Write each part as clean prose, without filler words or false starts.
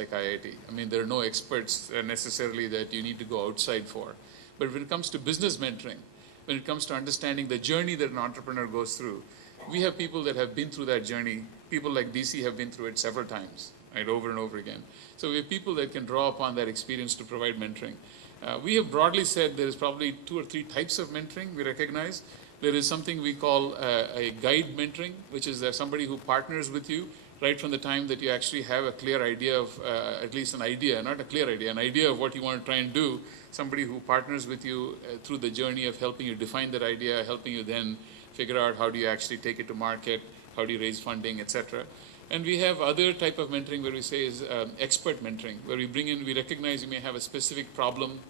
like IIT. I mean, there are no experts necessarily that you need to go outside for. But when it comes to business mentoring, when it comes to understanding the journey that an entrepreneur goes through, we have people that have been through that journey. People like DC have been through it several times, right, over and over again. So we have people that can draw upon that experience to provide mentoring. We have broadly said there is probably 2 or 3 types of mentoring we recognize. There is something we call a guide mentoring, which is somebody who partners with you right from the time that you actually have a clear idea of, at least an idea, not a clear idea, an idea of what you want to try and do. Somebody who partners with you through the journey of helping you define that idea, helping you then figure out how do you actually take it to market, how do you raise funding, etc. And we have other type of mentoring where we say is expert mentoring, where we bring in, we recognize you may have a specific problem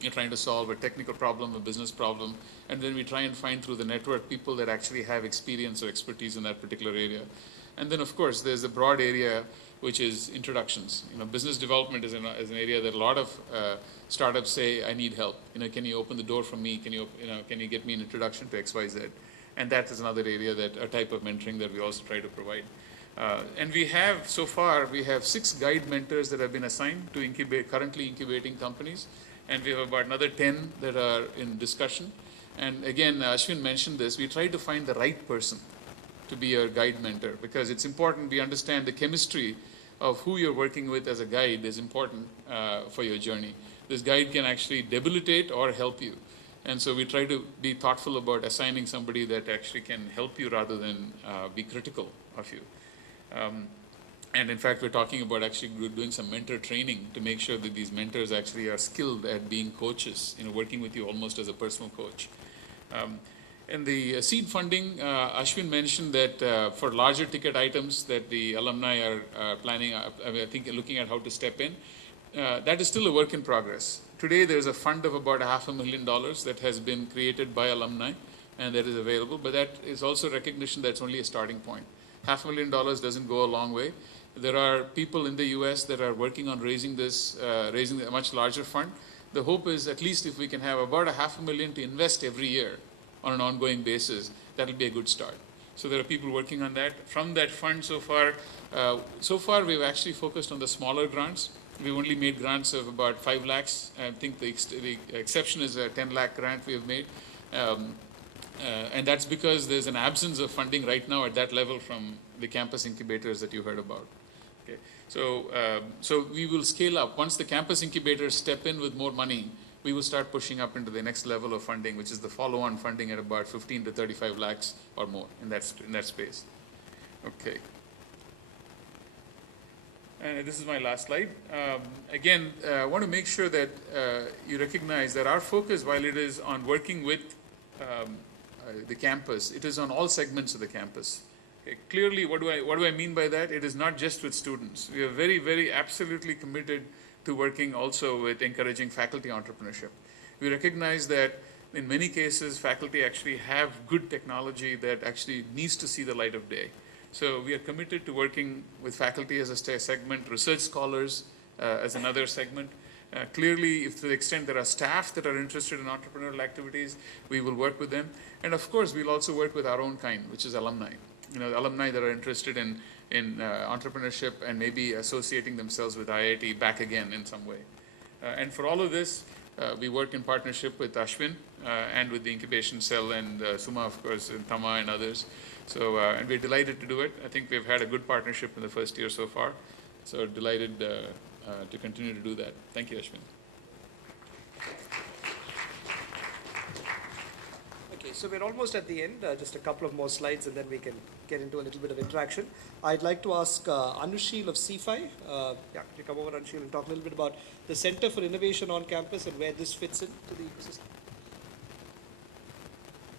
you're trying to solve, a technical problem, a business problem, and then we try and find through the network people that actually have experience or expertise in that particular area. And then, of course, there's a broad area which is introductions. Business development is an area that a lot of startups say, I need help. Can you open the door for me? Can you get me an introduction to XYZ? And that is another area a type of mentoring that we also try to provide. And so far, we have 6 guide mentors that have been assigned to currently incubating companies. And we have about another 10 that are in discussion. And again, Ashwin mentioned this, we try to find the right person to be your guide mentor, because it's important we understand the chemistry of who you're working with as a guide is important for your journey. This guide can actually debilitate or help you. And so we try to be thoughtful about assigning somebody that actually can help you rather than be critical of you. And in fact, we're talking about actually doing some mentor training to make sure that these mentors actually are skilled at being coaches, working with you almost as a personal coach. And the seed funding, Ashwin mentioned that for larger ticket items that the alumni are planning, I think looking at how to step in, that is still a work in progress. Today, there's a fund of about $500,000 that has been created by alumni and that is available, but that is also recognition that's only a starting point. $500,000 doesn't go a long way. There are people in the US that are working on raising a much larger fund. The hope is at least if we can have about $500,000 to invest every year on an ongoing basis, that'll be a good start. So there are people working on that. From that fund so far we've actually focused on the smaller grants. We've only made grants of about 5 lakhs. I think the exception is a 10 lakh grant we have made. And that's because there's an absence of funding right now at that level from the campus incubators that you heard about. Okay. So we will scale up. Once the campus incubators step in with more money, we will start pushing up into the next level of funding, which is the follow-on funding at about 15 to 35 lakhs or more in that space. Okay. And this is my last slide. Again, I want to make sure that you recognize that our focus, while it is on working with the campus, it is on all segments of the campus. Okay. Clearly, what do I mean by that? It is not just with students. We are very, very absolutely committed to working also with encouraging faculty entrepreneurship. We recognize that in many cases, faculty actually have good technology that actually needs to see the light of day. So we are committed to working with faculty as a segment, research scholars as another segment. Clearly, if to the extent there are staff that are interested in entrepreneurial activities, we will work with them. And of course, we'll also work with our own kind, which is alumni. Alumni that are interested in entrepreneurship and maybe associating themselves with IIT back again in some way. And for all of this, we work in partnership with Ashwin and with the incubation cell and Suma, of course, and Tama and others. So, and we're delighted to do it. I think we've had a good partnership in the first year so far. So delighted to continue to do that. Thank you, Ashwin. Okay, so we're almost at the end. Just a couple of more slides and then we can get into a little bit of interaction. I'd like to ask Anushil of CFI. Yeah, you come over, Anushil, and talk a little bit about the Center for Innovation on campus and where this fits into the ecosystem.